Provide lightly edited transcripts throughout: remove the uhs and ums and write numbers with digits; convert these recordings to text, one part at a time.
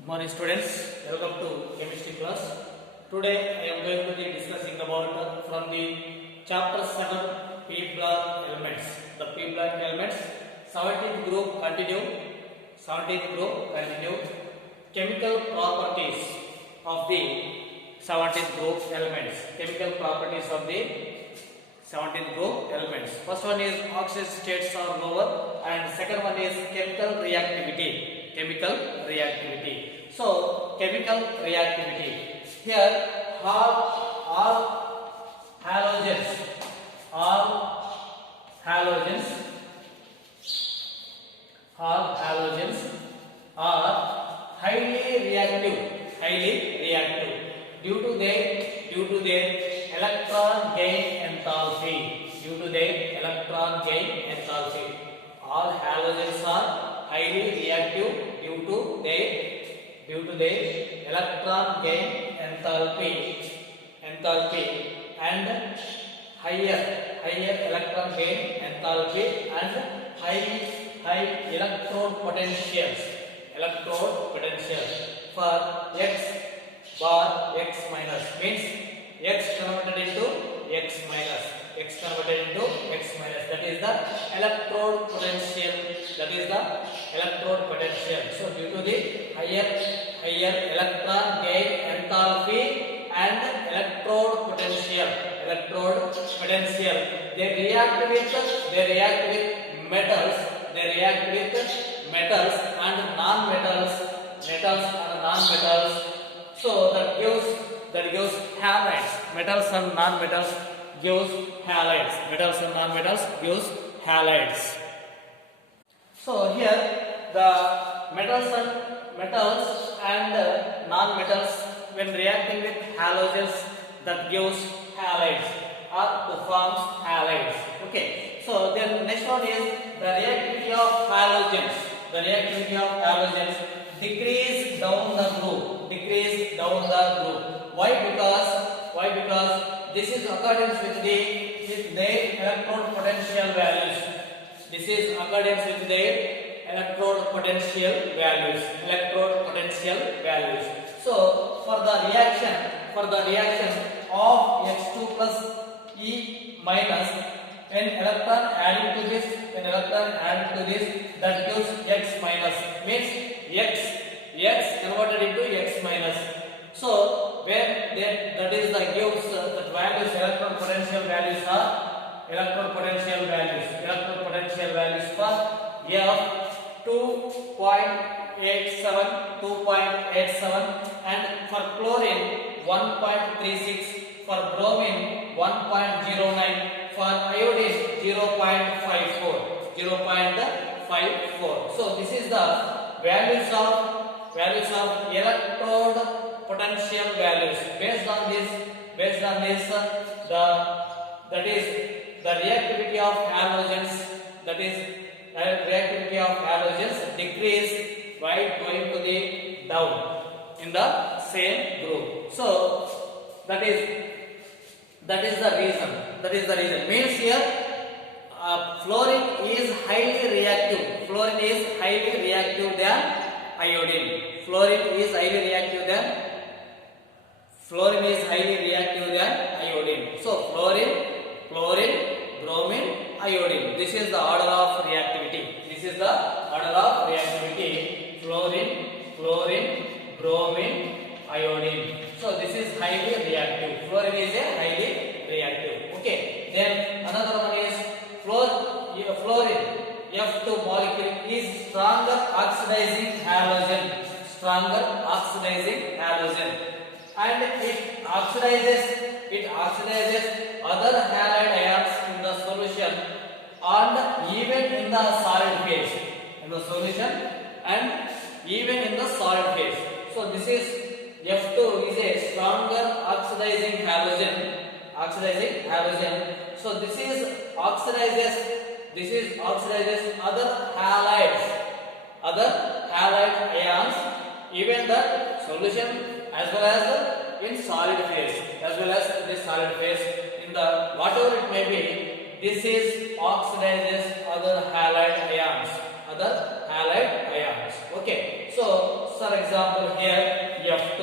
Good morning students, welcome to chemistry class. Today I am going to be discussing about from the chapter 7 P block elements. The P block elements 17th group continue. 17th group continue. Chemical properties of the 17th group elements. Chemical properties of the 17th group elements. First one is oxidation states are lower and second one is chemical reactivity. Chemical reactivity. So chemical reactivity. Here all halogens are highly reactive due to their electron gain enthalpy. All halogens are highly reactive due to their electron gain enthalpy and higher electron gain enthalpy and high electrode potentials for X bar X minus means X converted into X minus. That is the electrode potential. So due to the higher electron gain enthalpy and electrode potential, they react with metals and non-metals. So that gives halides. Metals and non-metals gives halides. So here the metals and non-metals when reacting with halogens that gives halides or forms halides. Okay. So then next one is the reactivity of halogens. Decrease down the group. Why? Because this is accordance with their electrode potential values. So for the reaction of X2 plus E minus, when electron adding to this, that gives X minus, means X converted into X minus. So when that is the gives that values electron potential values for F 2.87 and for chlorine 1.36, for bromine 1.09, for iodine 0.54. So this is the values of electrode potential values. Based on this, the reactivity of halogens decrease while going to the down in the same group. So that is the reason. Means here fluorine is highly reactive than iodine. Fluorine is highly reactive than iodine. So fluorine, bromine, iodine. This is the order of reactivity. Fluorine, bromine, iodine. So this is highly reactive. Fluorine is a highly reactive. Okay. Then another one is fluorine. F2 molecule is stronger oxidizing halogen, and it oxidizes other halide ions in the solution and even in the solid phase. So this is F2 is a stronger oxidizing halogen. So this is oxidizes other halide ions, even the solution as well as in solid phase, in the whatever it may be. This is oxidizes other halide ions. Okay. So for example here F2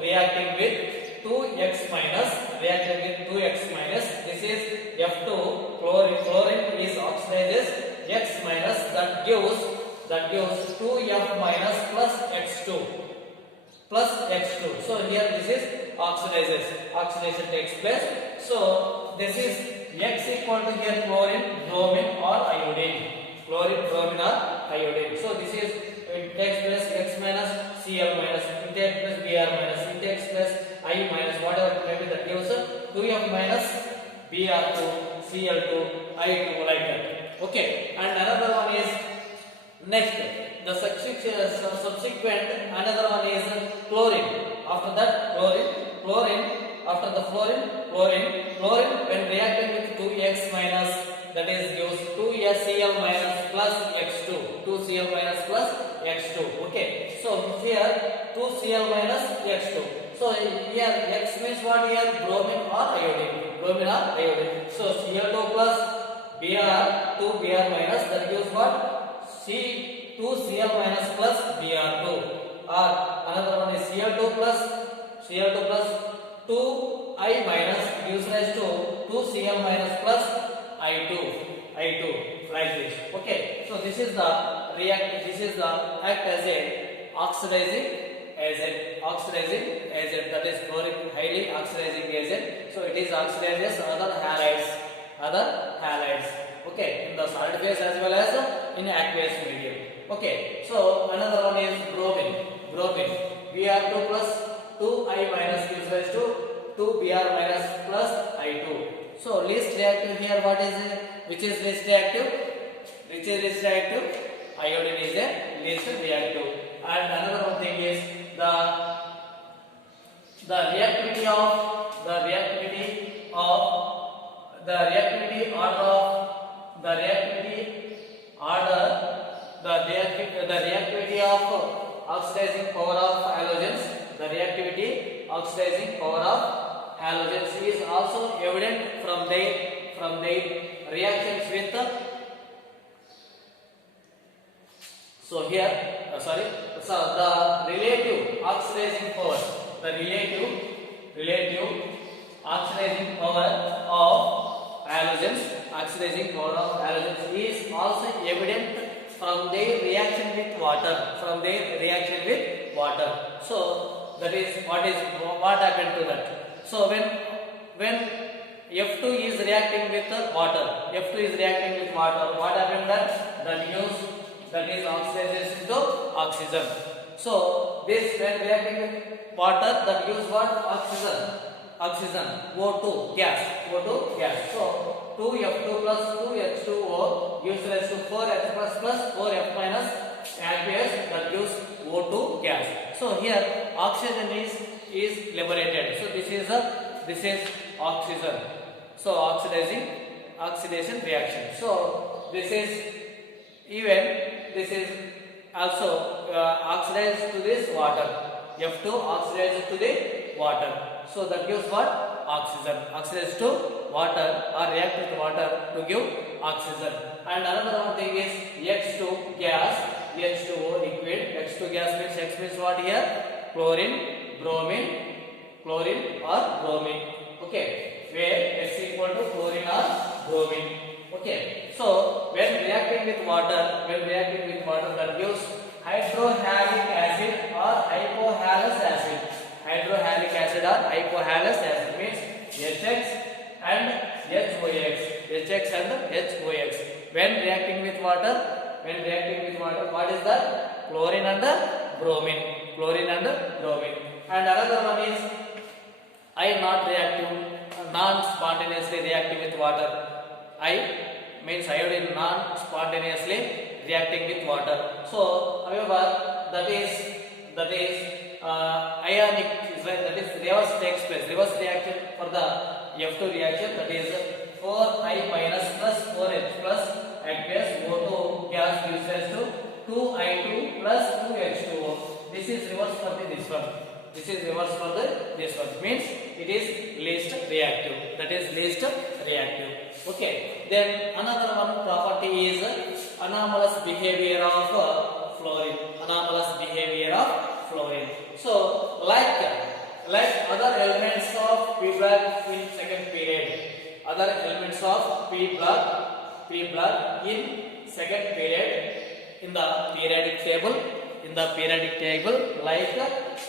reacting with 2x minus, reacting with 2x minus. This is F2 chlorine is oxidizes x minus, that gives 2F minus plus X2. So here this is oxidation takes place. So this is X equal to here chlorine, bromine or iodine. So this is, it takes place X minus Cl minus, it takes place Br minus, it takes place I minus, whatever it may be, that gives 2F minus Br2 Cl2 I2 like that. Okay, and another one is next, the subsequent another one is chlorine. After that chlorine, after the chlorine when reacting with 2x minus, that is gives 2Cl minus plus X2, 2Cl minus plus X2. Okay, so here 2Cl minus X2. So here X means what? Here bromine or iodine. So Cl2 plus Br, 2Br minus, that gives what? C2Cl minus plus Br2. Or another one is Cl2 plus 2I minus gives rise to 2Cl minus plus I2 like this. Okay, so this is the act as a oxidizing agent, that is chloric, highly oxidizing agent. So it is oxidizes other halides. Okay, in the solid phase as well as in aqueous medium. Okay, so another one is bromine. Br2 plus 2I minus gives rise to 2Br minus plus I2. So least reactive here, what is it? Which is least reactive? Iodine is a least reactive. And another one thing is the reactivity of oxidizing power of halogens. The reactivity oxidizing power of halogens is also evident from their reactions with so the relative oxidizing power, of halogens is also evident from their reaction with water. So that is what happened to that. So when F2 is reacting with water, what happened that is oxidizes into oxygen. So this when reacting with water, that gives what? Oxygen, O2 gas. So 2F2 plus 2H2O gives rise to 4H plus 4F minus aqueous, that gives O2 gas. So here oxygen is liberated. So this is oxygen. So oxidation reaction. So this is also oxidized to this water. F2 oxidized to the water. So that gives what? Oxygen. Oxidized to water or react with water to give oxygen. And another one thing is X2 gas, H2O liquid. X2 gas means X means what here? Chlorine, bromine, or bromine. Okay, where X equal to chlorine or bromine. Okay, so when reacting with water, that gives hydrohalic acid or hypohalous acid. Hydrohalic acid or hypohalous acid means HX and HOX. When reacting with water, what is that? Chlorine and bromine. And another one is non-spontaneously reacting with water. I means iodine non-spontaneously reacting with water. So, however, that is ionic, that is reverse takes place. Reverse reaction for the F2 reaction, that is 4I minus plus 4H plus aqueous O2 gas gives rise to 2I2 plus 2H2O. This is reverse for this one. Means it is least reactive. That is least reactive. Okay. Then another one property is anomalous behavior of fluorine. Anomalous behavior of fluorine. So like other elements of P block in second period, other elements of P block in second period in the periodic table, like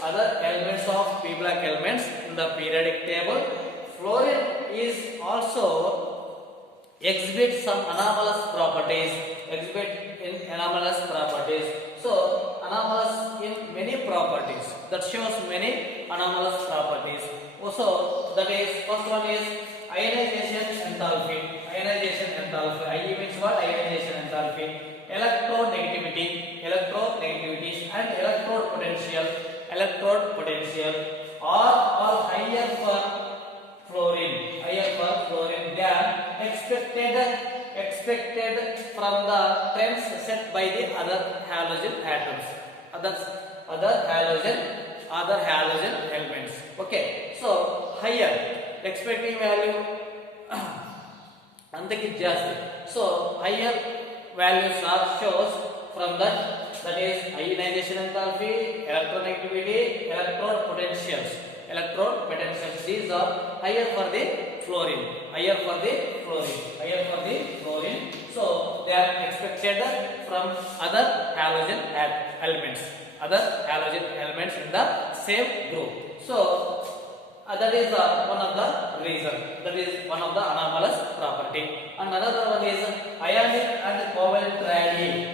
other elements of P block elements in the periodic table, fluorine is also exhibit some anomalous properties, so anomalous in many properties, that shows many anomalous properties. Also, that is, first one is ionization enthalpy. IE means what? Ionization enthalpy. Electronegativity and electrode potential are all higher for fluorine than expected from the trends set by the other halogen atoms, other halogen elements. Okay, so higher expecting value अंतकी जास्ती, so higher values are shows from that is ionization enthalpy, electronegativity, electrode potentials. These are higher for the fluorine. So they are expected from other halogen elements in the same group. So that is one of the reason. That is one of the anomalous property. And another one is ionic and covalent radii.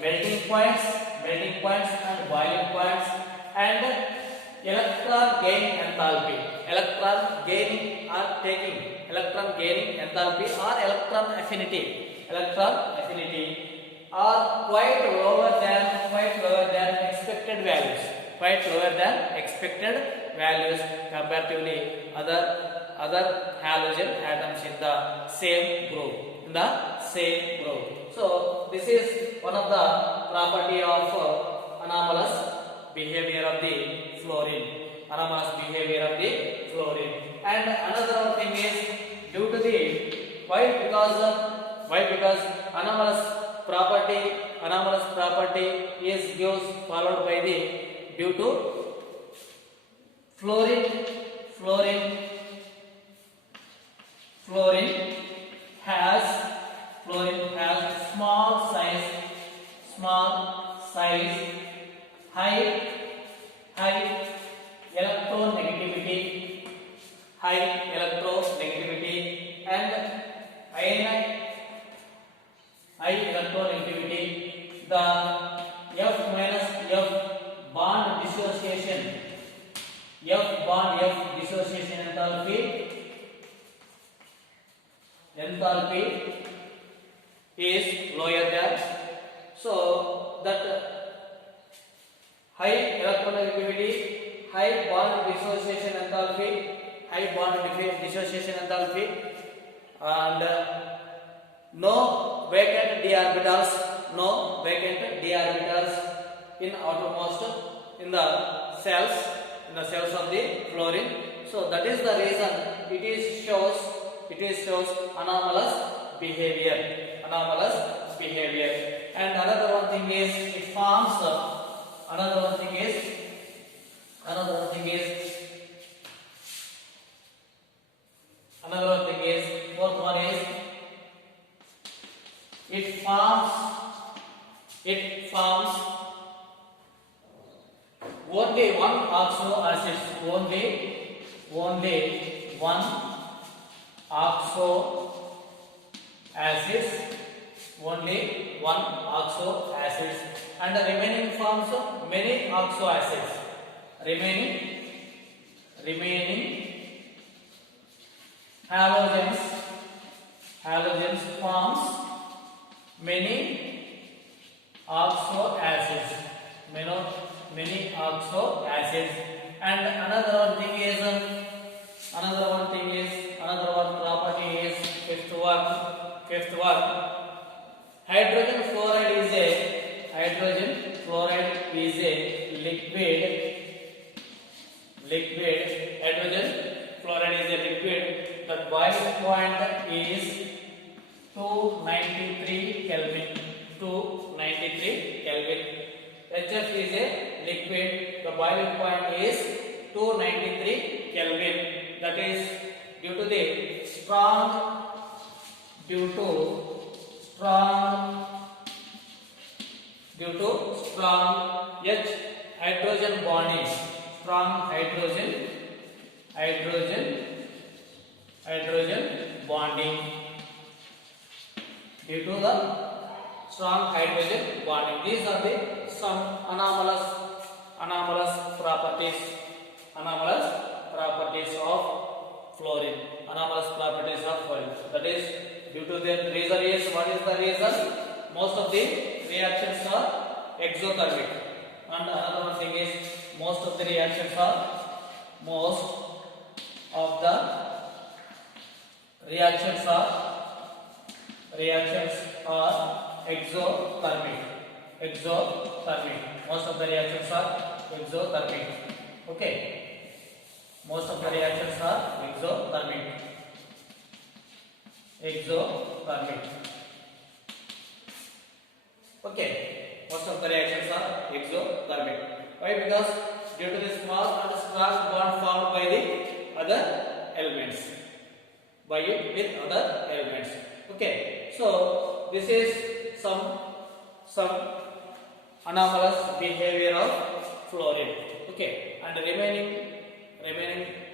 Melting points and boiling points, and electron gaining enthalpy. Electron gaining enthalpy or electron affinity are quite lower than expected values. Comparatively other halogen atoms in the same group. So this is one of the property of anomalous behavior of the fluorine. And another thing is due to the why because anomalous property is gives followed by the due to fluorine has small size, high electronegativity, and high electronegativity. The F bond dissociation enthalpy is lower than, so that high electronegativity, high bond dissociation enthalpy, and no vacant d orbitals in outermost in the cells of the fluorine. So that is the reason it shows anomalous behavior. And another one thing is it forms another one thing is fourth one is it forms only one oxo acids, only one oxo acids, and the remaining forms many oxo acids. Remaining halogens forms many oxo acids. And another one property is fifth one. Hydrogen fluoride is a liquid. Hydrogen fluoride is a liquid. The boiling point is 293 Kelvin. Kelvin. HF is a liquid. The boiling point is 293 Kelvin. That is due to strong H hydrogen bonding, strong hydrogen bonding, due to the strong hydrogen bonding. These are the some anomalous properties of fluorine. That is due to the reason is, what is the reason? Most of the reactions are exothermic, and another one thing is most of the reactions are exothermic. Most of the reactions are exothermic. Okay, most of the reactions are exothermic. Okay, most of the reactions are exothermic. Why? Because due to the small and strong bond formed by the other elements, Okay, so this is some anomalous behavior of fluorine. Okay, and the remaining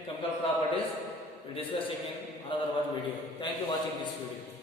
chemical properties we will discuss in another one video. Thank you for watching this video.